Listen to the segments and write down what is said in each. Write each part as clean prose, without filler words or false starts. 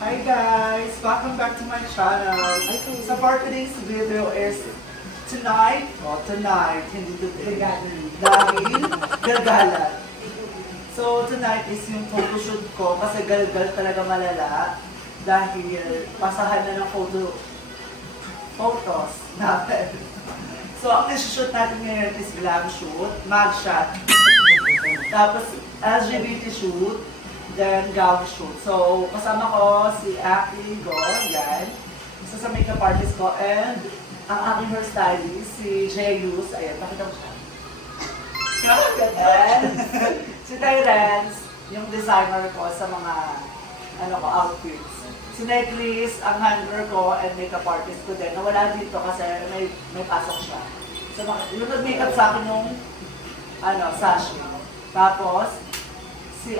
Hi guys! Welcome back to my channel. So for today's video is tonight, hindi today. Dahil gagalan. So tonight is yung photoshoot ko kasi galgal talaga malala. Dahil pasahan na ng photos natin. So ang isi-shoot natin ngayon is glam shoot, mag shot. Tapos LGBT shoot, then gown shoot. So, kasama ko si Aki Go, yan. Isa sa makeup artist ko, and ang aking hairstylist, si Jayus. Ayan, nakita mo siya. And si Tyrence, yung designer ko sa mga outfits. Si Necklace, ang handler ko, and makeup artist ko din. Nawala dito kasi may pasok siya. So, yung nag-makeup sa akin yung sashi. Tapos, si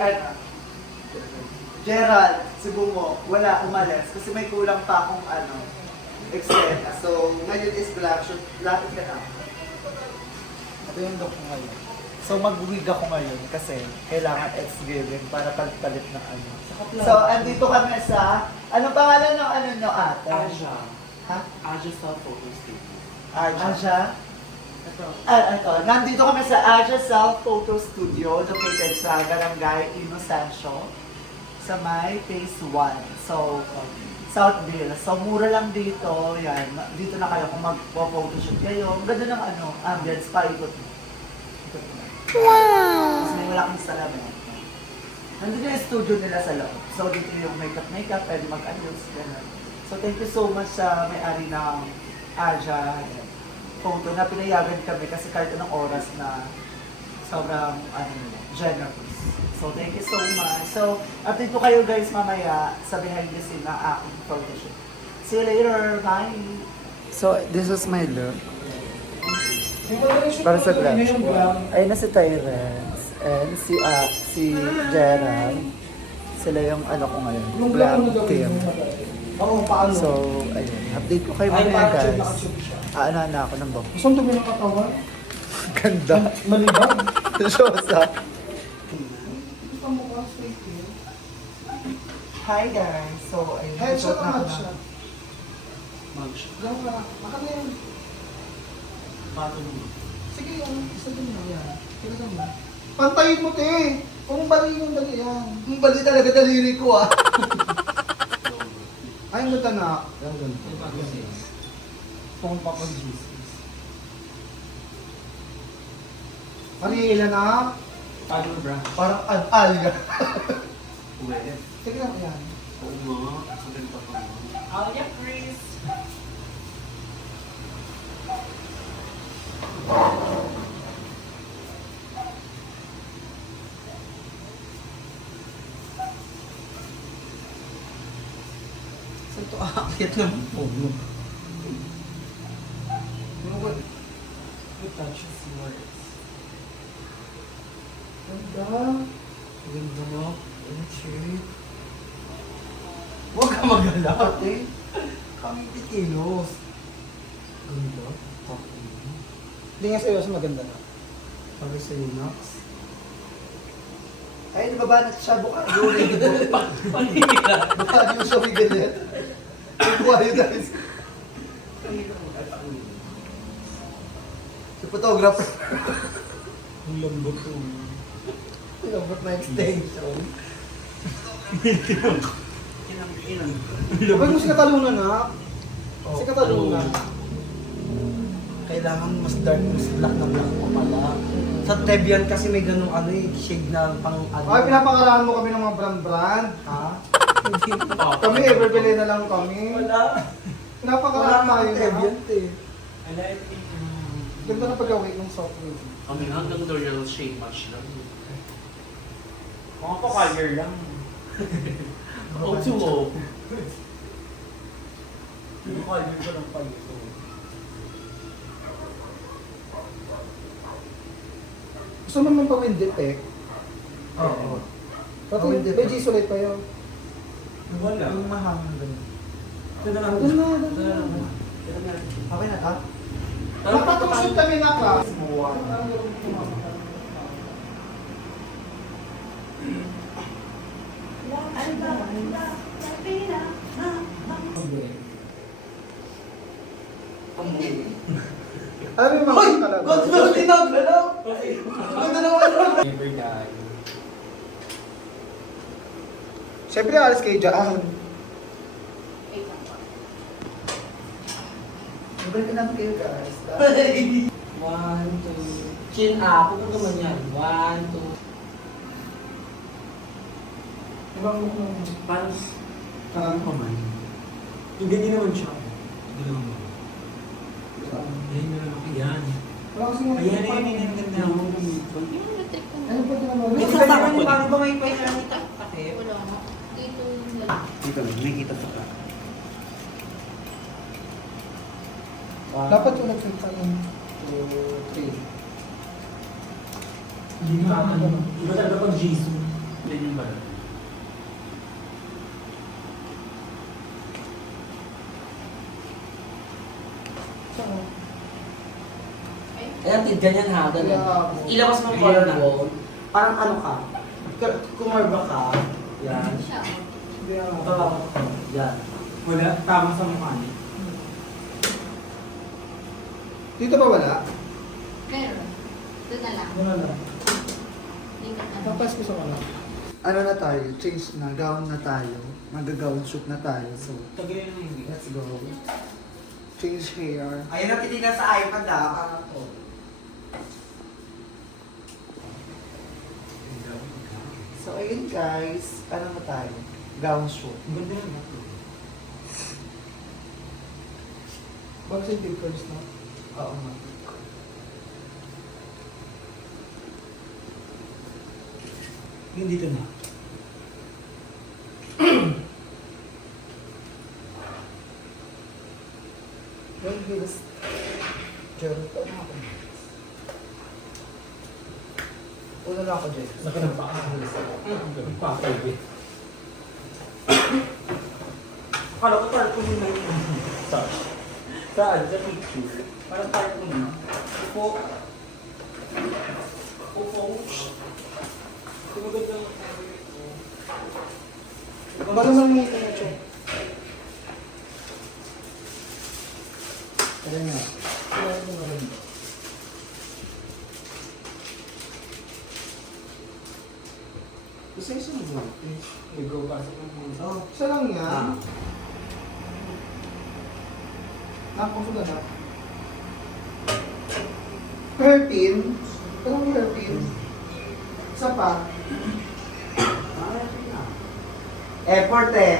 Gerald, si Bungo, wala, umalis. Kasi may kulang pa akong eksena. So, ngayon is black shoot. Lapit ka na. Ito yung look ko ngayon. So, mag-wig ako ngayon kasi kailangan ex-giving para palit ng ano. So, andito kami sa, anong pangalan ng ate? Aja. Ha? Aja Self Photo Studio. Aja? Ito. Ito. Nandito kami sa Aja Self Photo Studio, located sa Barangay Inocencio, sa may Phase 1. So, Southville. So, mura lang dito. Yan. Dito na kayo kung mag-photoshoot kayo. Ang ganda ng ambience pa. Ikot mo. Wow! Kasi may wala kang salamin. Nandito yung studio nila sa loob. So, dito yung makeup, pwede mag-ayos, gano'n. So, thank you so much sa may-ari ng Aja Photo na pinayagan kami kasi kahit anong oras na sobrang generous. So, thank you so much. So, update ko kayo guys mamaya sa behind the scene ng aking photoshoot. See you later. Bye! So, this is my look. Para sa glam. Ayun na si Tyrence and si Gerald. Sila yung ko ngayon. Glam team. So, ayun. Update ko kayo mamaya guys. Na ako ng bag. Saan dumi ng katawan? Ganda. Malibag. Shosa. Gusto mo ka straight here? Hi guys. So, ayun. Headshot na na ako headshot. Mag-shot. Diyan ka. Maka na yun. Pato mo. Sige yan. Isa din mo yan. Kaya mo. Pantayin mo te. Kung bali yung dali yan. Ang bali talaga daliri ko Ay, ang ganda na. Ang ganda. Phone pa ko Jesus. Ano yung ilan na? Pato bra. Parang alga. Uwe. Sige lang yan. Oo nga. Ang ganda pa mo. Alia Chris. Saan to aakyat ng phone mo? Who touches yours? Ganda. Ganda mo. Ang shade. Huwag ka magalap. Ate. Kami titilos. Ganda. Hindi nga sa'yo mas maganda na. Sabi sa'yo, Nox. Ay, di ba ba nagsabo ka? Yuri. Panira. Baka yung sabi ganyan. Kuha yun guys. Si photographer. Ang lambot ko. Lambot na extension. Kinang. Kapag mo si Katalunan na. Si Katalunan. Kailangan mas dark, mas black na black mo pala. Sa Tebian kasi may ganung shade na pang Ay, pinapakarahan mo kami ng mga brand-brand. Ha? Hindi pa. Kami, Everbelay na lang kami. Wala. Pinapakarahan tayo na. Tebian eh. Ganda na pag-away ng software. Kami hanggang L'Oreal shade match lang. Mga pa-color lang. O2O. Yung color ko ng palito. Gusto mo naman pa-wind effect? Oo. Pati Wind may effect. G-Solid pa yun. Wala. Yung mahangin ganyan. Ito na lang. Doon na. Okay na ka? Napatusod kami na class. Ano ba? Alam mo yung mga talaga? God, no, tinagalaw! Ganda naman! Never die. Siyempre, alas kayo dyan. Mabalik natin kayo guys. 1, 2. Chin up. Huwag naman yan. 1, 2. Ibang mukhang... Parang, parang man. Yung ganyan naman siya. Dalawang mo. Ayan na lang ako yan. Wala kasi mga... Ayan, ayan, ayan, ang ganda. Ano ba din naman? Ito sa taman yung parang ba may pahinga ni takip? Wala nga. Dito yung lalaki. Dito lang, nakikita sa ka. Dapat yung nagsalita yung 2, 3. Hindi ba iba talaga pag Jesus? Yan yung balat. Ayan, tid, ganyan ha, ganyan. Yeah. Ilabas mo yung collarbone. Parang ano ka? Kumarba ka. Yan. Siya. Yan. Wala, tama sa mukha niya. Dito ba wala? Meron. Doon na lang. Wala lang. Hindi ka na. Tapos ko sa wala. Ano na tayo? Change na. Gown na tayo. Mag-gown shoot na tayo. So, Tagay na hindi. let's go. Change hair. Ayun ang titignan sa iPad ha. So, ayun guys. Ano na tayo? Gown shoot. Ang ganda yan. Bakit yung papers na? Oo nga. Yung dito na. Well, here's... Jerry, ito na ako. Una na ako, Jerry. Laki ng paa. Ang paa ko eh. Akala ko parang kung yun na yun. Saan? Sa picture. Parang parang kung yun. Upo. Upo. Kumaganda. Baka naman ito na siya. Ayan nga. Kaya ito maganda. Isa isa na ba? Nag-go pasok ng mga. Oh, isa lang yan. Nakakusugan na. Hairpin. Anong hairpin? Isa pa. Effort eh.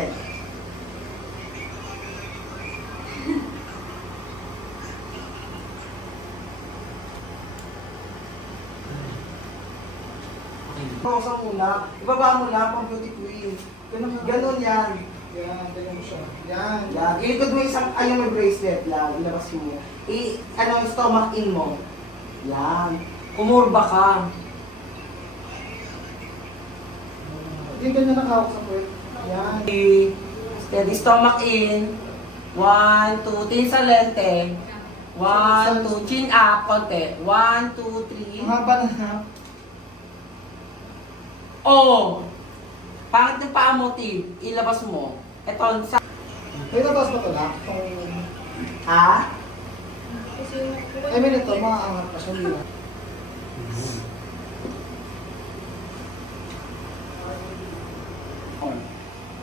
Pausang muna. Ibaba mo lang pang beauty queen. Ganon yan. Yan, ganyan mo siya. Yan. Yan. Ilikod mo isang, ayun yung bracelet lang. Ilabas mo. Ano yung stomach in mo. Yan. Kumurba ka. Hindi ganyan nakahawak sa puwet. Yan. Okay. Steady stomach in. 1, 2, tin sa lente. 1, 2, chin up, konti. 1, 2, Ang 3. haba na ha. Oh! Pangit ng paa mo, Tib. Ilabas mo. Ito, sa... May natas ba ito na? Ha? Kasi yung... I mean ito, maaangat pa siya. Hindi na.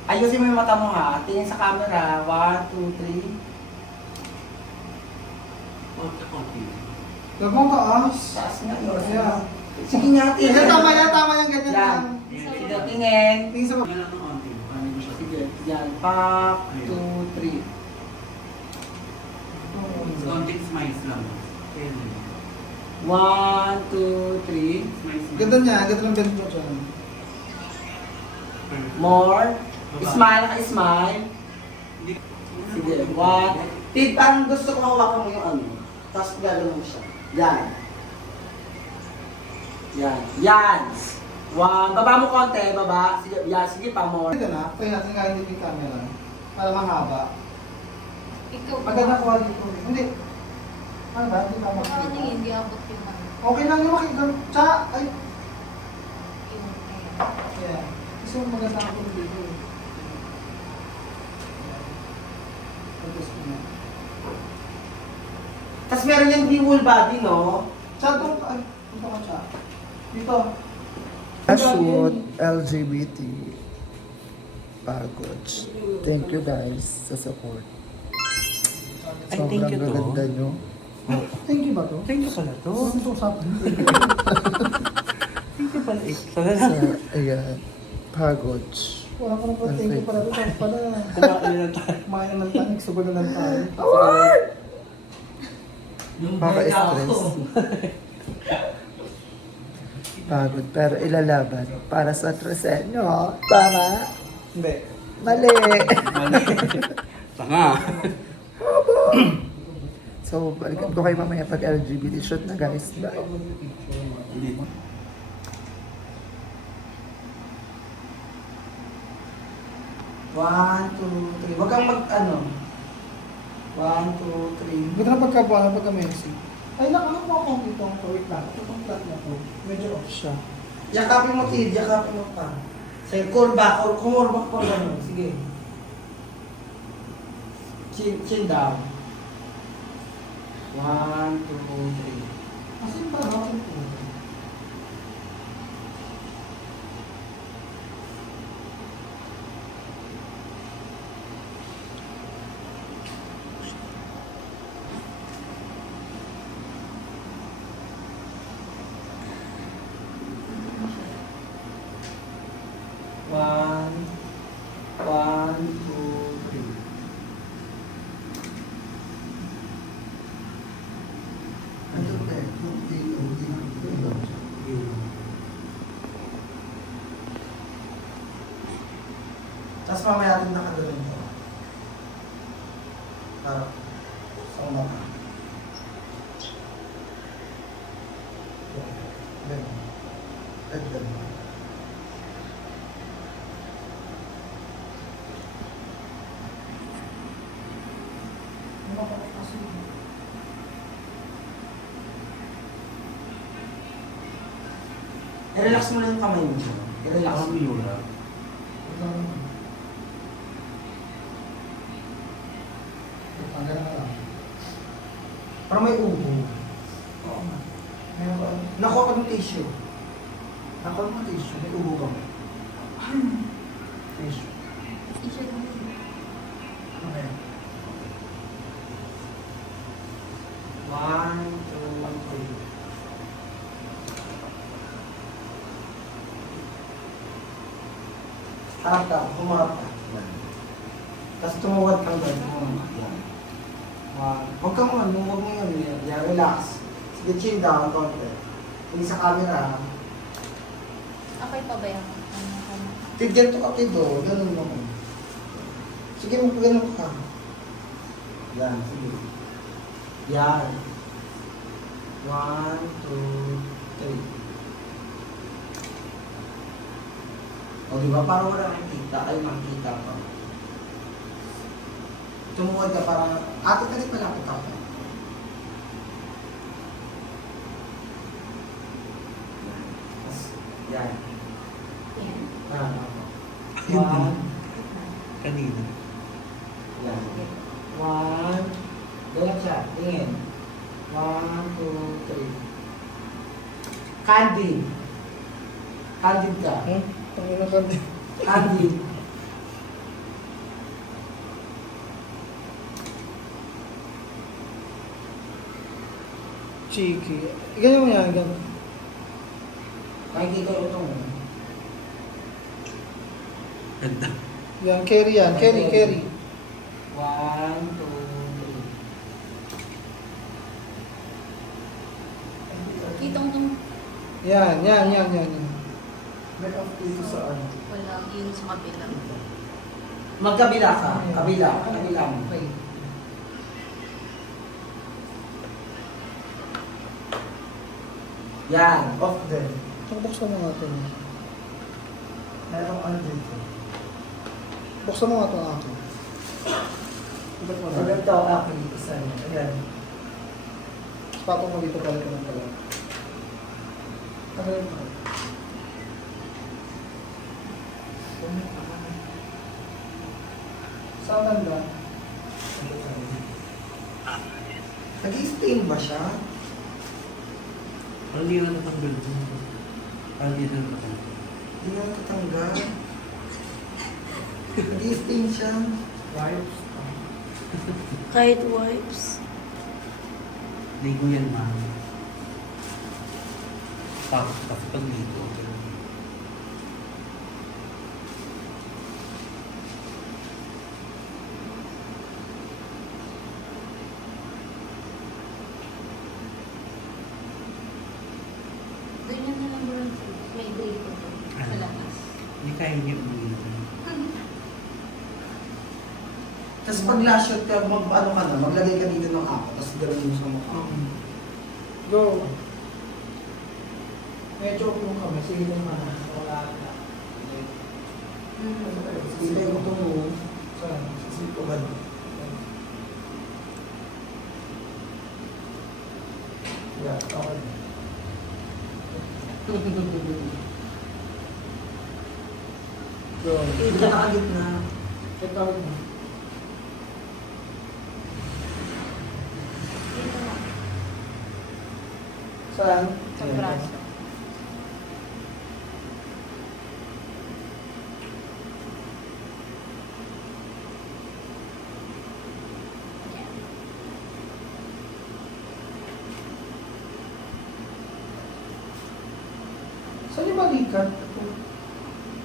Ayusin mo yung mata mo ha. Tingin sa camera. 1, 2, 3. Huwag mong taas. Taas nga. Yeah. Sige nga, Yan, tingin. tama yan, tama yan, ganyan Yan. lang. Sige, tingin. Tingin sa Sige, yan. Pop, 2, 3. Konting smiles lang. 1, 2, 3. Ganda niya, ganda ng bend mo dyan. More. Smile ka, smile. Sige, 1. Tid, parang gusto ko hawakan mo yung ano. Tapos gano'n mo siya. Yan. Yan. Yan. 1. Baba mo konti, baba. Sige, yan. Sige pa, more. Ganda na, kaya natin nga hindi yung camera. Para mahaba. Ikaw ba? Maganda quality ko. Hindi. Ano ba? Hindi pa Parang makikita. hindi abot yung ano. Okay lang yung makikita. Tsaka, ay. Yung... Yeah. Kasi maganda ako dito. Tapos ko na. Tapos meron yung whole body, no? Siya, doon ka. Dito ka siya. Dito. Shoot, LGBT. Pagod. Thank you guys sa support. Ay, thank you to. gaganda nyo. Thank you ba to? Thank you pala to. Ano to usapan? Thank you pala eh. So, ayan. Pagod. Wala ka na pa. Thank you pala to. Tapos pala. Kumain na tayo. Kumain na ng tanig. Sugo na lang tayo. Maka-stress. Pagod, pero ilalaban para sa Tresenyo. Tama? Hindi. Mali. Tanga. So, balikan ko kayo mamaya pag LGBT shoot na guys. Bye. Hindi. One, two, three. Huwag kang mag-ano. One, two, three. Buti na pagka Messi. Ay, nakakuha ko dito. Wait lang. Itong flat na to. Medyo off siya. Yakapin mo, Tid. Yakapin mo pa. Sige, kurba. Kumurba pa gano'n. Sige. Chin down. One, two, three. Asin pa ako po. One, two, three. Tapos mamaya natin nakagawin to. Para sa umaga. I-relax mo lang yung kamay mo. I-relax Ako mo. Miura. Tanggal na lang. Parang may ubo. Oo nga. Meron ba? Nakuha ka ng tissue. Nakuha mo ng tissue. May ubo ka mo. Tissue. Okay. One, two, three. Harap ka. Humarap ka. Tapos tumuwad kang gano'n. Yan. Huwag kang huwag mo yun. Yan, relax. Sige, chin down, konti. Hindi sa camera. Okay pa ba yan? Tid, ganito ka, Tid, oh. Ganun mo. Sige, ganun ka. Yan, sige. Yan. One, two, three. O, di ba? Parang wala nakikita. Ay, makikita pa. Tumuwad ka para... Ate, talit malapit ako. Yan. Yan. One. Kanina. Yan. One. Ganyan siya. Tingin. One, two, three. Candid. Candid ka. Tanggal na kandi. Candid. Cheeky. Ganyan mo yan. Ganyan. Nakikita ko itong... Ganda. Yan, carry yan. Carry. One, two, three. Kitong tong Yan. May off dito sa ano. wala yun sa kabila. Magkabila ka. Kabila. Kabila mo. Okay. Yan. Off din. Buksan mo nga ito. Merong ano dito. Buksan mo nga ito ako. Iba't mo Pag na. ito, akin. Isa niya. Ayan. Patong mo dito pala ka ng pala. Tagalin mo. Saan banda? Nag-i-stain ba siya? Parang hindi na natanggal ko. Parang hindi na natanggal. Hindi na natatanggal. Nag-i-stain siya. Vibes. Kahit wipes. Ligo yan, ma. Tapos kasi pag ligo. Doon yun na lang bro. May grade ko to. Sa labas. Hindi kaya niya umiinom. Tapos pag last shot ka, ano ka na, maglagay ka dito ng ako, tapos gawin mo sa mukha. Go. Medyo kung kami, sige naman. Wala na. Sige, ito mo. Saan? Sisikuhan. Yeah, okay. Go. Dito nakagitna. Ito na. Dito na. Saan? Sa braso. Ayan. Saan yung balikat?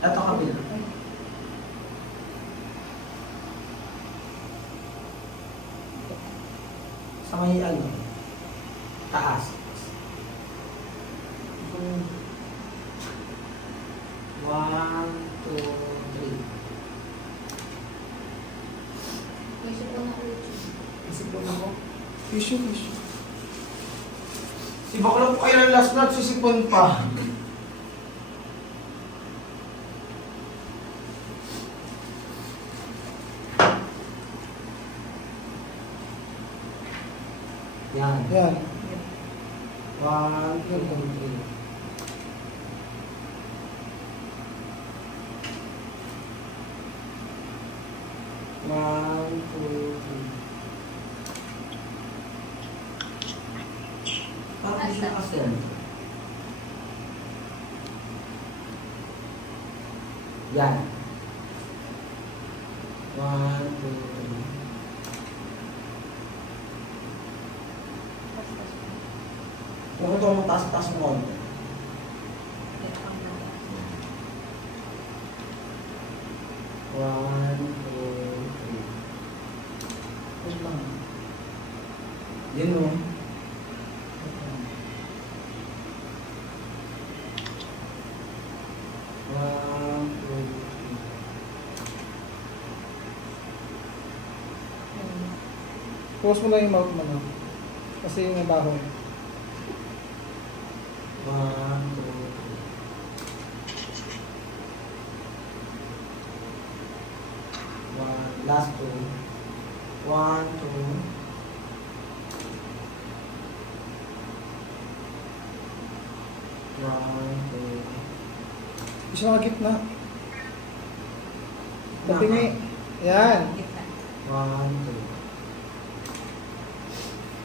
Ito kabila. Sa may ano, taas. One, two, three. May sipon na ulit yun. Isipon ako. Tissue. Si Bakla po kayo ng last night, sisipon pa. Yan. Yan. One, two, three. One, two, three. Parang hindi siya kasi. Yan. One, two, three. Kung ito mo taas-taas mo. One, two, three. Wait lang. Yun o. One, two, three. Close mo lang yung mouth mo na. Kasi yung nabaho. One, two, three. One, last two. One, two. One, two. Isa na gitna. Tapingi. Yan. Gitna. One, two.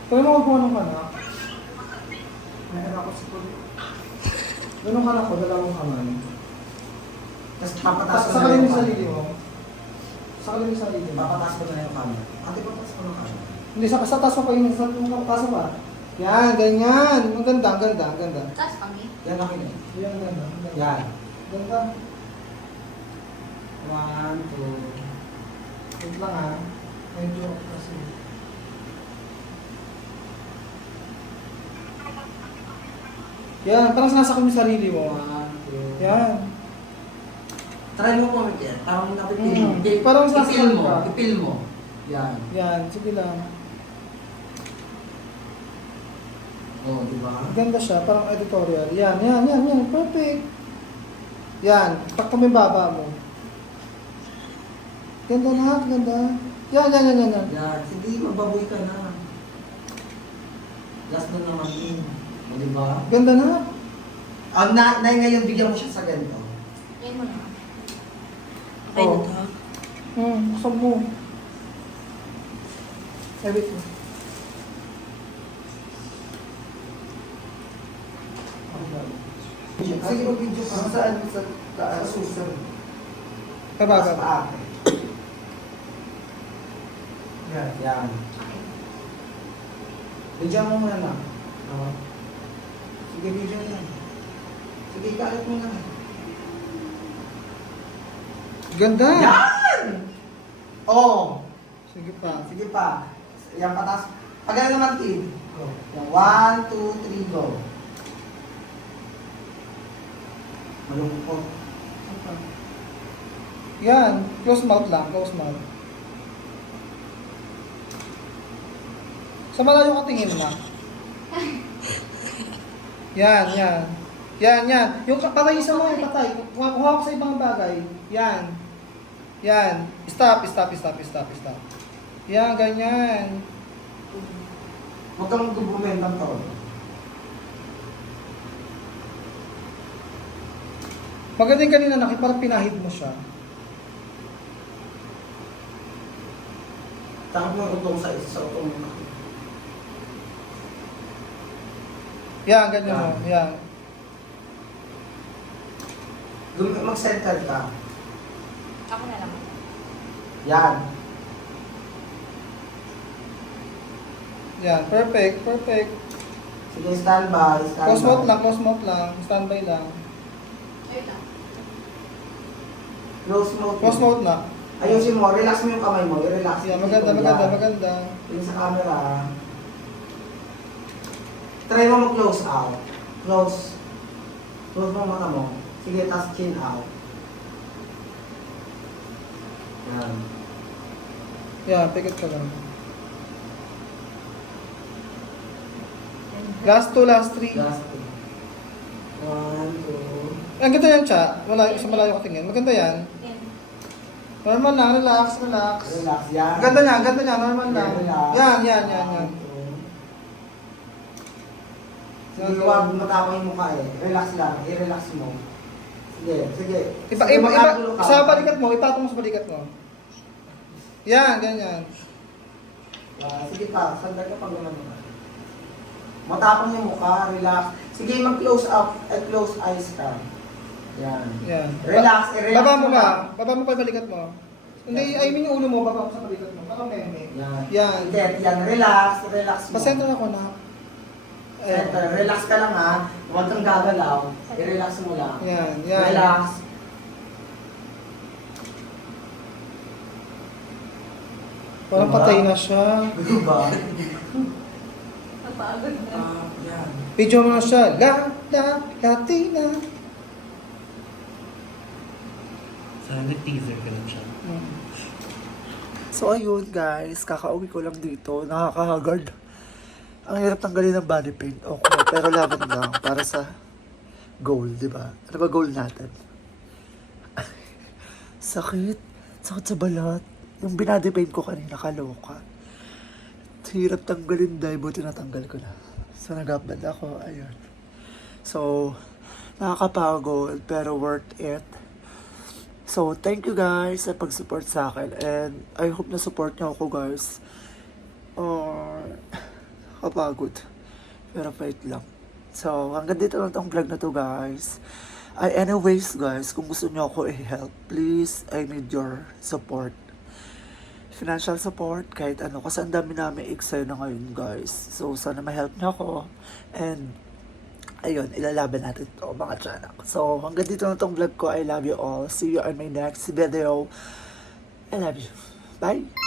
Pero mo kung anong ka na. Mayroon ako sa tuloy. Ganun ka na ko, dalawang kamay. Tapos papataas ko na Sakalin yung yung camera. sarili mo. Sakalin yung sarili mo. Papataas ko na yung camera. Ate, papataas ko na yung camera. Hindi, sa taas mo pa yung pasok pa. Yan, ganyan. Ang ganda, ang ganda, ang ganda. Taas kami. Yan akin eh. Yan, ang ganda. Ang ganda. Yan. Ganda. One, two. Wait lang ha. Medyo kasi. Yan, parang sinasakal mo yung sarili mo. One, two. Yan. Try mo po yan. Parang napipil mo. Parang Ipil sasakal mo. ka. Ipil mo. Yan. Yan, sige lang. Oo, di ba? Ganda siya, parang editorial. Yan, yan, yan, yan. Perfect. Yan, takto mo yung baba mo. Ganda na, ganda. Yan, yan, yan, yan, yan. Yan. Sige, magbaboy ka na. Last na naman yun. O, di ba? Ganda na. Ngayon, bigyan mo siya sa ganito. Yan mo na. Okay na Oh. to. Buksan mo. Ebit mo. Sige, mag-video ka. Saan? Sa taas. Sa susunod. Baba, Mas baba. maate. Yan. Yan. Video mo muna lang. Oo. Sige, video lang. Sige, ikalit mo lang. Ganda! Yan! Oh! Sige pa. Sige pa. Yan patas. Pagano naman, kid. Go. Yan. 1, 2, 3, go. Malungkot. Yan. Close mouth lang. Close mouth. Sa malayo ka tingin na. Yan, yan. Yan, yan. Yung patay isa mo, patay. Kuha ko sa ibang bagay. Yan. Yan. Stop, stop, stop, stop, stop. Yan, ganyan. Huwag kang gubumentang to. Magaling kanina na, parang pinahid mo siya. Takot mo utong sa isa sa utong. Yan, ganyan mo. Yan. Mag-center ka. Ako na lang. Yan. Yan. Perfect, perfect. Sige, standby. Close mouth lang, close mouth lang. Standby lang. Ayun lang. Close mode. Close mouth na. Ayusin mo, relax mo yung kamay mo. I-relax. Yan, maganda, maganda, maganda. Yung sa camera. Try mo mag-close out. Close. Close mo ang mata mo. Sige, tas chin out. Yan. Yan, pikit ka lang. Last two, last three. Last two. 1, 2. Ang ganda yan, Cha. Wala, sa malayo ka tingin. Maganda yan. Yan. Normal lang, relax, relax. Relax. Yan. Ang ganda niya, normal lang. Relax. Yan, yan, yan, yan. Sige, huwag matapang yung mukha eh. Relax lang. I-relax mo. Sige, sige. Sige, Iba, mag-agulo ka. sa balikat mo, ipatong mo sa balikat mo. Yan, ganyan. Sige pa, sandal ka pag naman mo. Matapang yung mukha, relax. Sige, mag-close up at close eyes ka. Yan. Yan. Relax, i-relax Baba mo mo ba? lang. Baba mo pa yung balikat mo. Hindi, I mean yung ulo mo, baba mo sa balikat mo. Parang meme. Yan. Yan. Hindi, yan. Relax, relax mo. Pasensya ako na. Center. Relax ka lang ha. Huwag kang gagalaw. I-relax mo lang. Yan, yan. Relax. Parang patay na siya. Diba? Napagod na. Yan. Video mo na siya. Latina. Sana teaser ka lang siya. So ayun guys, kakauwi ko lang dito. Nakakahagard. Ang hirap tanggalin ng body paint. Okay, pero laban lang para sa goal, di ba? Ano ba goal natin? Sakit. Sakit sa balat. Yung binody paint ko kanina, kaloka. Hirap tanggalin dahil buti natanggal ko na. So nagabad ako, ayun. So, nakakapagod pero worth it. So, thank you guys sa pag-support sa akin. And I hope na support niyo ako guys. Kapagod. Pero fight lang. So, hanggang dito lang tong vlog na to guys. Anyways guys, kung gusto niyo ako i-help, please, I need your support. Financial support, kahit ano. Kasi ang dami namin eksay na ngayon guys. So, sana ma-help niyo ako. And, ayun, ilalaban natin to mga tiyanak. So, hanggang dito na tong vlog ko. I love you all. See you on my next video. I love you. Bye!